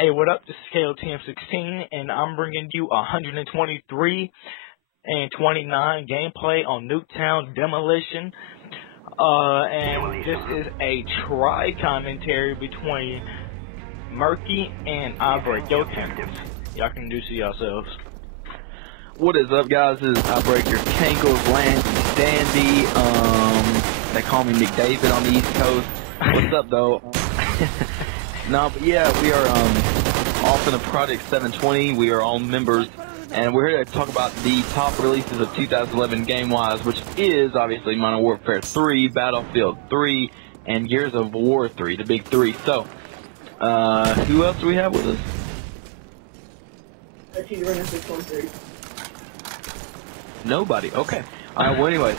Hey, what up? This is CalebTM16, and I'm bringing you 123 and 29 gameplay on Nuketown Demolition. And this is a tri-commentary between MerKeyy and iBreakyocankles. Y'all can do see yourselves. What is up, guys? This is iBreakyocankles, Lance and Dandy. They call me McDavid on the East Coast. What's up, though? No, but yeah, we are off in the Project 720. We are all members, and we're here to talk about the top releases of 2011 game-wise, which is obviously Modern Warfare 3, Battlefield 3, and Gears of War 3, the big three. So, who else do we have with us? Nobody. Okay. All right. Well, anyways.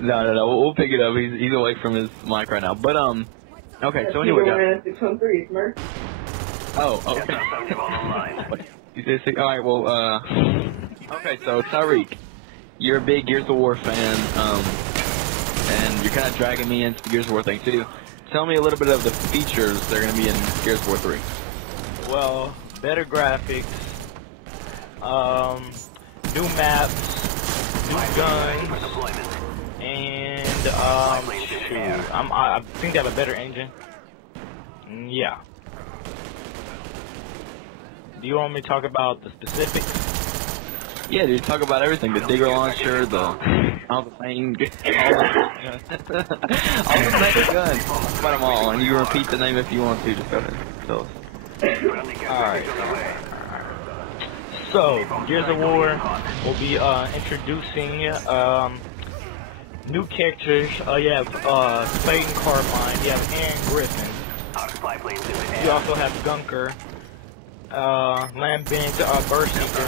No. We'll pick it up. He's away from his mic right now. But okay. So anyway, guys. Oh. Okay. You say six? All right. Well. Okay. So Tyreek, you're a big Gears of War fan. And you're kind of dragging me into the Gears of War thing too. Tell me a little bit of the features that are going to be in Gears of War 3. Well, better graphics, new maps, new guns, and I think they have a better engine. Yeah. Do you want me to talk about the specifics? Yeah, dude, talk about everything. The digger launcher, all the main guns. Talk about them all, and you can repeat the name if you want to. Just go ahead. Tell us. Alright. So, Gears of War will be introducing new characters. You have Clayton Carbine, you have Aaron Griffin. You also have Gunker, Lambent, Burstseeker,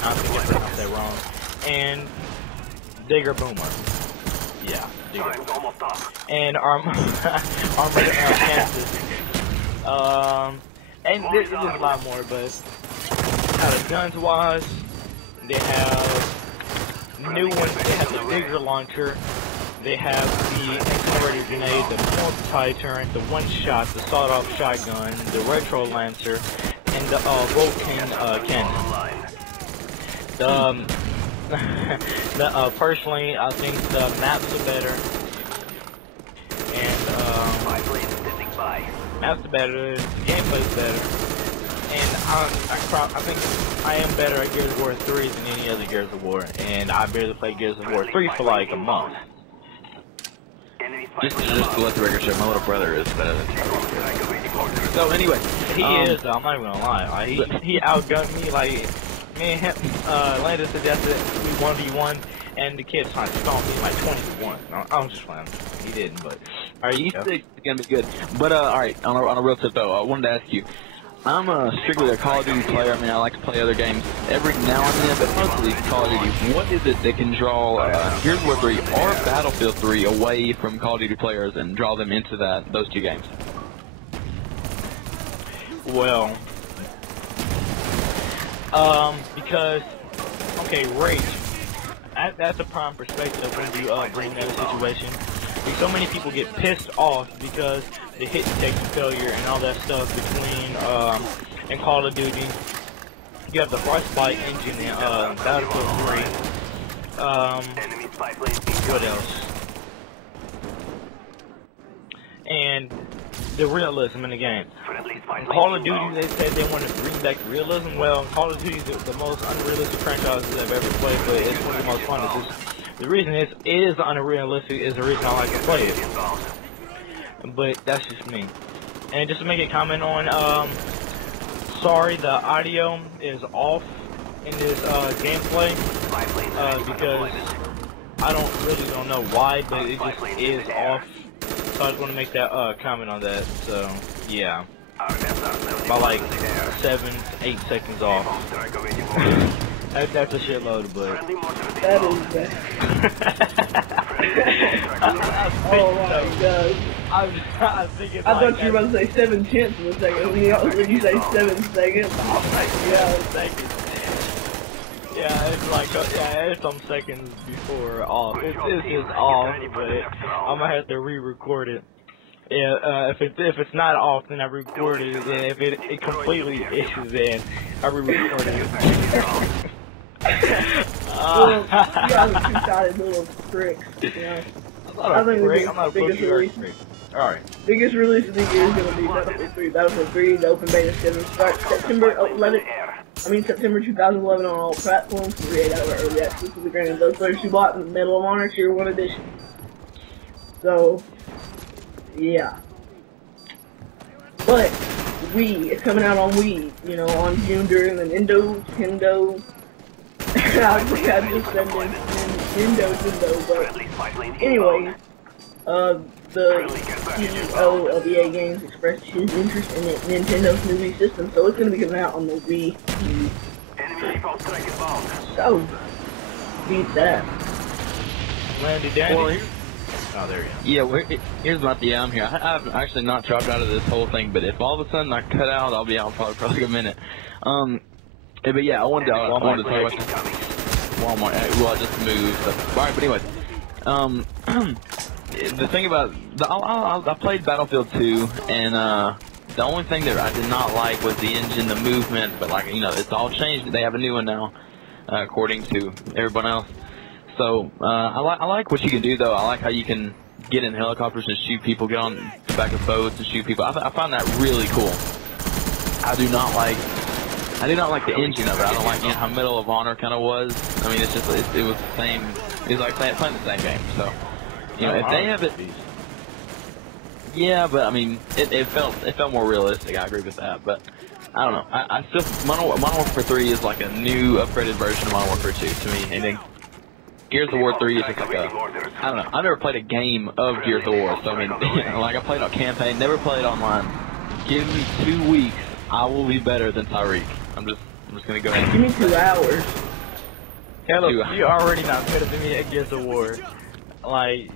I think I pronounced that wrong, and Digger Boomer. Yeah, Digger. And Armored Kansas. And there's a lot more, but out of guns wise, they have new ones. They have the Digger launcher, they have the incinerator grenade, the multi-turret, the one-shot, the sawed-off shotgun, the retro lancer, and the Vulcan cannon. Personally, I think the maps are better, and maps are better, the gameplay's better, and I think I am better at Gears of War 3 than any other Gears of War, and I barely played Gears of War 3 for like a month. Just to let the record show, my little brother is better than you. So anyway, he is. I'm not even gonna lie. He outgunned me. Like me and him. Landon suggested we 1v1, and the kid's trying to stomp me like 20-1. I'm just playing. He didn't, but alright, you think it's gonna be good. But alright, on a real tip though, I wanted to ask you. I'm strictly a Call of Duty player. I mean, I like to play other games every now and then, but mostly Call of Duty. What is it that can draw Gears of War 3 or Battlefield 3 away from Call of Duty players and draw them into those two games? Well, because, okay, rage. That's a prime perspective when you bring that situation. Because so many people get pissed off because the hit detection failure and all that stuff between in Call of Duty. You have the Frostbite engine in Battlefield 3. What else? And the realism in the game. In Call of Duty, they said they want to bring back realism. Well, Call of Duty is the most unrealistic franchise I've ever played, but it's one of the most fun. The reason it is unrealistic is the reason I like to play it. But that's just me. And just to make a comment on, sorry, the audio is off in this gameplay, because I don't know why, but it just is off. So I just want to make that comment on that. So yeah, about like 7-8 seconds off. That's a shitload, but that is bad. Oh my god. I thought you were about to say 7/10 of a second. When you say 7 seconds, oh my god. Yeah, it's like, it's some seconds before off. It's off, but I'm gonna have to re-record it. Yeah, if it's not off, then I record it. And if it completely is, then I re-record it. Well, you guys are two-sided little pricks, you know. I'm not a prick. Alright. Biggest release of the year is going to be Battlefield 3. Battlefield 3, the open beta schedule starts September 2011 on all platforms. 3 out of early access to the granted those players who bought Medal of Honor Tier 1 edition. So, yeah. But Wii is coming out on Wii, you know, on June during the Nintendo. I just said Nintendo, but anyway, the CEO of EA Games expressed his interest in Nintendo's new Wii system, so it's going to be coming out on the Wii U. So, beat that. Landy Dandy? Oh, there you go. Yeah, here's my thing. I'm here. I've actually not dropped out of this whole thing, but if all of a sudden I cut out, I'll be out probably for like a minute. But yeah, I wanted to talk about Walmart. Well, I just moved. Alright, but anyways, the thing about I played Battlefield 2, and the only thing that I did not like was the engine, the movement. But like, you know, it's all changed. They have a new one now, according to everyone else. So I like what you can do though. I like how you can get in helicopters and shoot people, get on the back of boats and shoot people. I find that really cool. I do not like the engine of it. I don't like, you know, how Medal of Honor kind of was. I mean, it's just it was the same. It was like playing the same game. So, you know, if they have it, yeah. But I mean, it felt more realistic. I agree with that. But I don't know. I still Modern Warfare 3 is like a new upgraded version of Modern Warfare 2 to me. And then Gears of War 3 is just like I don't know. I've never played a game of Gears of War. So I mean, like I played on campaign, never played online. Give me 2 weeks. I will be better than Tyreek. I'm just gonna go ahead. Give me 2 hours. Caleb, you already not better than me at Gears of War. Like,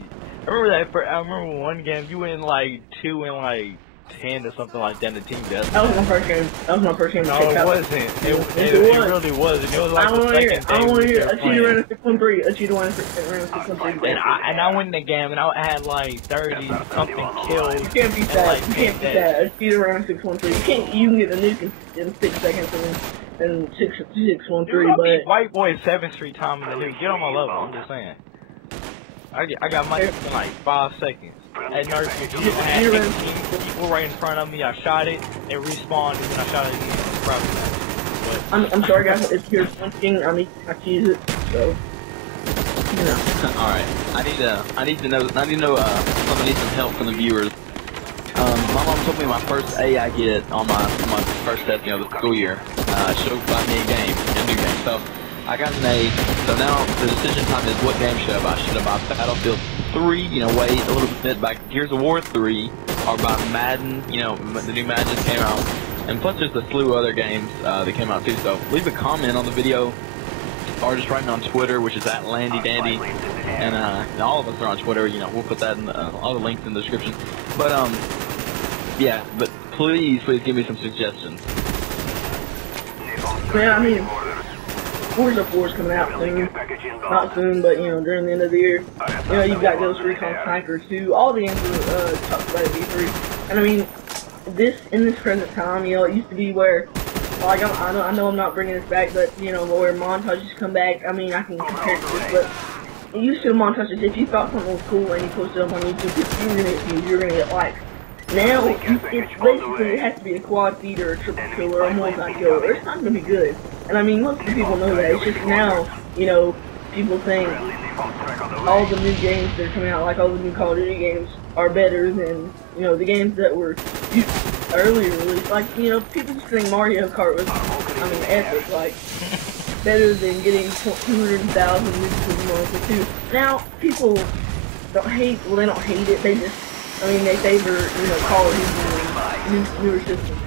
I remember one game you went like 2 and like 10 or something like that in the team death. That was my first game. No, it wasn't. It really wasn't. It was like the second game. I want to hear a cheater ran a 613. A cheater ran a 613. And I went in the game and I had like 30 something kills. You can't beat that. You can't beat that. A cheater ran a 613. You can get a nuke in 6 seconds and 613. But white boy 7th Street time in the nuke. Get on my level. I'm just saying. I got my nuke in like 5 seconds. At Nurse, I had 15 people right in front of me. I shot it, it respawned, and then I shot it again. I'm sorry guys, if you're punching, I use it, so you know. Alright. I need to know I need some help from the viewers. My mom told me my first A I get on my first test, you know, the school year. She'll buy me a new game. So I got an A. So now the decision time is what game should I buy? Should I buy Battlefield 3, you know, wait a little bit back Gears of War 3, or by Madden, you know, the new Madden just came out, and plus there's a slew of other games that came out too. So leave a comment on the video, or just write me on Twitter, which is at LandyDandy, and all of us are on Twitter. You know, we'll put that in all the links in the description. But yeah, but please give me some suggestions. Man, I mean, Forza 4 is coming out soon. Not soon, but, you know, during the end of the year. You know, you've got Ghost Recon Sniper 2. All the games were talked about at E3. And I mean, in this present time, you know, it used to be where, like, I know I'm not bringing this back, but, you know, where montages come back. I mean, I can compare it to this, but it used to montages. If you thought something was cool and you posted it up on YouTube, you're gonna get likes. Now, it's basically, it has to be a quad feed or a triple kill or a multi-kill, or it's not going to be good. And I mean, most of the people know that. It's just now, you know, people think all the new games that are coming out, like all the new Call of Duty games, are better than, you know, the games that were earlier released. Like, you know, people just think Mario Kart was, I mean, epic, like, better than getting 200,000 new Mario Kart 2. Now, people don't hate, well, they don't hate it, they just, I mean, they favor, you know, Call of Duty newer systems.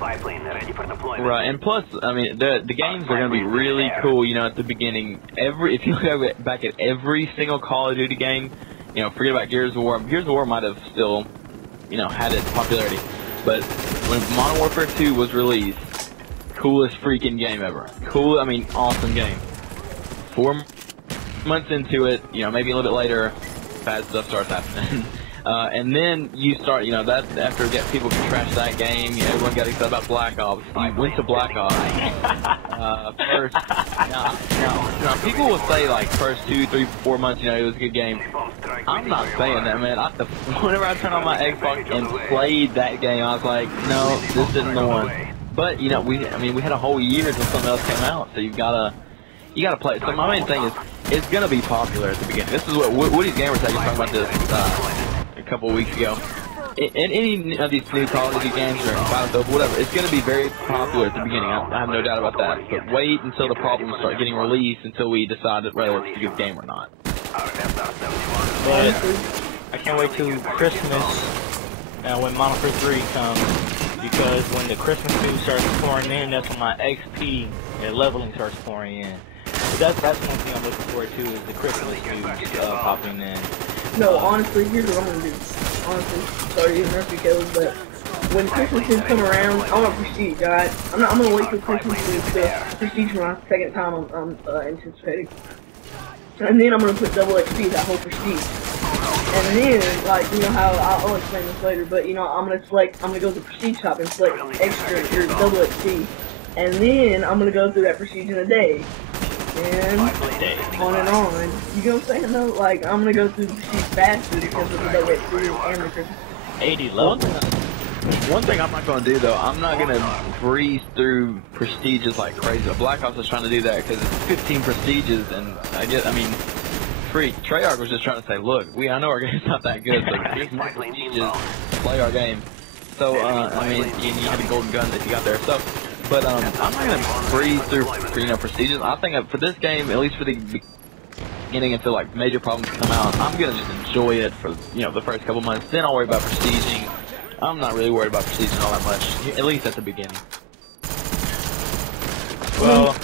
Right, and plus, I mean, the games are going to be really cool, you know, at the beginning. If you look back at every single Call of Duty game, you know, forget about Gears of War. Gears of War might have still, you know, had its popularity. But when Modern Warfare 2 was released, coolest freaking game ever. Cool, I mean, awesome game. 4 months into it, you know, maybe a little bit later, bad stuff starts happening. And then you start, you know, that after people can trash that game, you know, everyone got excited about Black Ops. You went to Black Ops first. Now, people will say like first 2, 3, 4 months, you know, it was a good game. I'm not saying that, man. Whenever I turned on my Xbox and played that game, I was like, no, this isn't the one. But you know, we had a whole year until something else came out, so you gotta play it. So my main thing is, it's gonna be popular at the beginning. This is what Woody's Gamer Tag was talking about this a couple of weeks ago. In any of these new Call of Duty games or Battlefield, whatever, it's gonna be very popular at the beginning. I have no doubt about that. But wait until the problems start getting released until we decide whether it's a good game or not. But I can't wait till Christmas when Modern Warfare 3 comes, because when the Christmas food starts pouring in, that's when my XP and leveling starts pouring in. But that's one thing I'm looking forward to, is the Christmas food popping in. No, honestly, here's what I'm gonna do. Honestly, sorry to interrupt you, Caleb, but when Christmas food come around, I want prestige, alright? I'm gonna wait till Christmas food to prestige for my second time I'm anticipating. And then I'm gonna put double XP, that whole prestige. And then, like, you know how, I'll explain this later, but, you know, I'm gonna go to the prestige shop and select extra, or double XP. And then, I'm gonna go through that prestige in a day. And on and on. You know what I'm saying, though? Like, I'm gonna go through the prestige faster because of the double XP and the Christmas. 80 levels. One thing I'm not going to do, though, I'm not going to breeze through prestiges like crazy. Black Ops was trying to do that because it's 15 prestiges, and I mean, Treyarch was just trying to say, look, I know our game's not that good, so here's more prestiges, play our game. So, I mean, you have a golden gun that you got there. So, but I'm not going to breeze through, you know, prestiges. I think for this game, at least for the beginning until like major problems come out, I'm going to just enjoy it for, you know, the first couple months. Then I'll worry about prestiging. I'm not really worried about prestiging all that much, at least at the beginning. Well,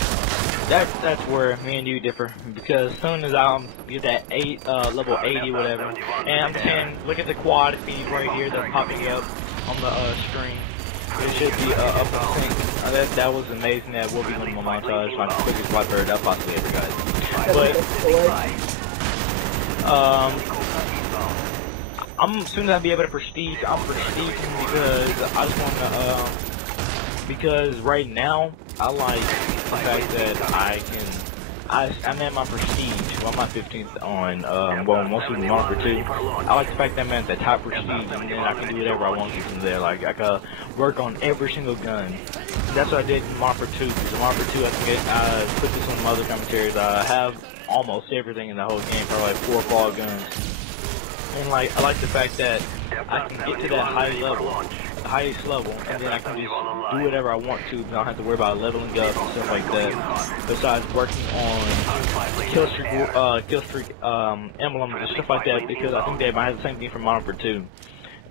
that's where me and you differ, because as soon as I get that level 80 whatever, and I'm saying, look at the quad feed right here that's popping up on the screen. It should be up on sync. That was amazing. That will be one of my montage, like the quickest white bird I've possibly ever got. But as soon as I be able to prestige, I'm prestiging because I just want to, because right now, I like the fact that I'm at my prestige, well, I'm at 15th on, well, mostly the Modern Warfare 2. I like the fact that I'm at the top prestige, and then I can do whatever I want to from there. Like, I can work on every single gun. That's what I did in Modern Warfare 2, because in Modern Warfare 2, I put this on my other commentaries, I have almost everything in the whole game, probably like 4 quad guns. And like, I like the fact that I can get to that high level, the highest level, and then I can just do whatever I want to. I don't have to worry about leveling up and stuff like that. Besides working on kill streak emblems and stuff like that, because I think they might have the same thing for Modern Warfare 2.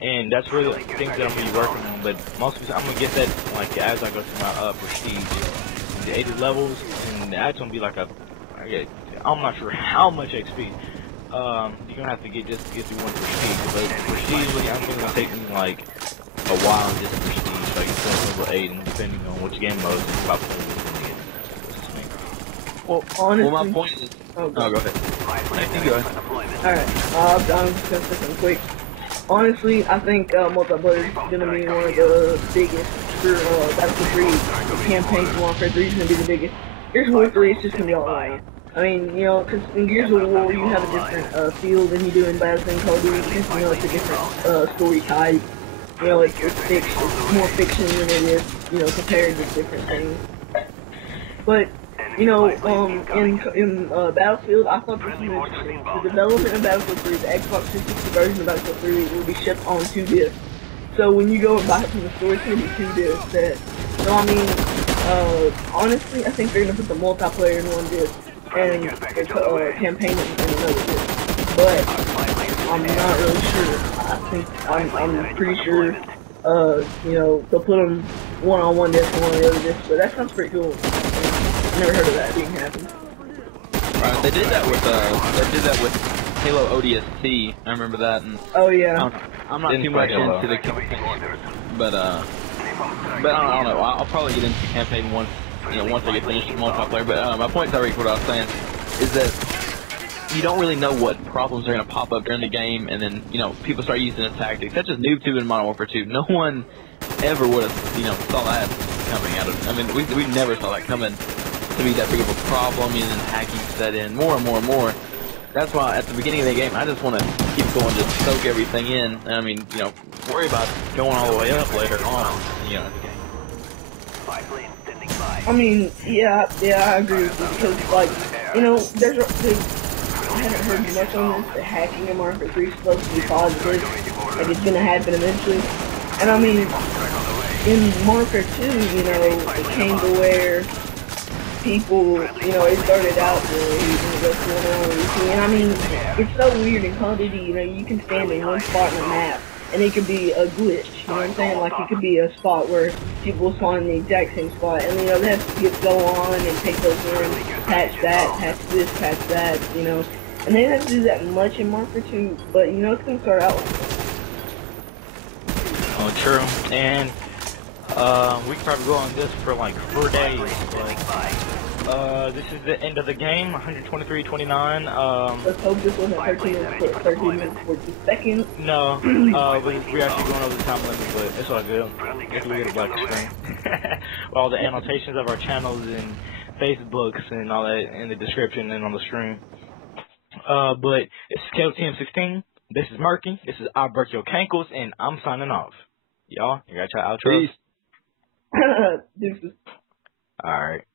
And that's really the things that I'm gonna be working on. But mostly I'm gonna get that like as I go through my prestige, the 80 levels, and that's gonna be like I'm not sure how much XP. You're gonna have to get just to get through one prestige, but prestige, I'm thinking gonna take me like a while just to prestige, like it's level 8, and depending on which game mode, it's probably well, honestly, well, my point is, go ahead. You go ahead. Alright, I'm just gonna say something quick. Honestly, I think multiplayer is gonna be one of the biggest for Battlefield 3. The campaign for Warfare 3 is gonna be the biggest. Gears of War 3 is just gonna be all around. I mean, you know, because in Gears of War you have a different feel than you do in Battlefield and Call of Duty, because, you know, it's a different story type. You know, it's more fiction than it is, you know, compared to different things. But, you know, in Battlefield, I thought this was interesting. The development of Battlefield 3, the Xbox 360 version of Battlefield 3 will be shipped on 2 discs. So when you go and buy it from the store, it's going to be 2 discs. So, I mean, honestly, I think they're going to put the multiplayer in 1 disc. And the campaign in another disc. But I'm not really sure. I think I'm pretty sure you know, they'll put them one on one disc and one on the other disc, but that sounds pretty cool. I've never heard of that being happen. Right, they did that with Halo ODST. I remember that. And oh yeah. I'm not too much into the campaign, but But I don't know. I'll probably get into the campaign once I get finished with multiplayer. But my point, Tyreek, what I was saying is that you don't really know what problems are going to pop up during the game, and then people start using the tactics. That's just noob in Modern Warfare 2. No one ever would have saw that coming out of. I mean, we never saw that coming to be that big of a problem, and then hacking set in more and more and more. That's why at the beginning of the game, I just want to keep going, just soak everything in. I mean, worry about going all the way up later on, in the game. I mean, yeah, I agree with you because, like, I haven't heard much on this. The hacking in Marker 3 is supposed to be positive, like it's gonna happen eventually. And I mean, in Marker 2, it came to where people, it started out what's going on with you. And I mean, it's so weird in Call of Duty, you can stand in one spot in the map, and it could be a glitch, you know what I'm saying? Like, it could be a spot where people will spawn in the exact same spot, and, they have to go on and take those in, patch that, patch this, patch that, and they don't have to do that much in Marker 2, but, it's going to start out like that. Oh, true. And, we could probably go on this for, like, 4 days, but, this is the end of the game, 123-29. Let's hope this wasn't 13 minutes 40 seconds. No, we're actually going over the time limit, but it's all good. Guess we get a black screen. With all the annotations of our channels and Facebooks and all that in the description and on the stream. But it's CalebTM16. This is MerKeyy. This is iBreakyocankles, and I'm signing off. Y'all, you got your outros? Deuces. Alright.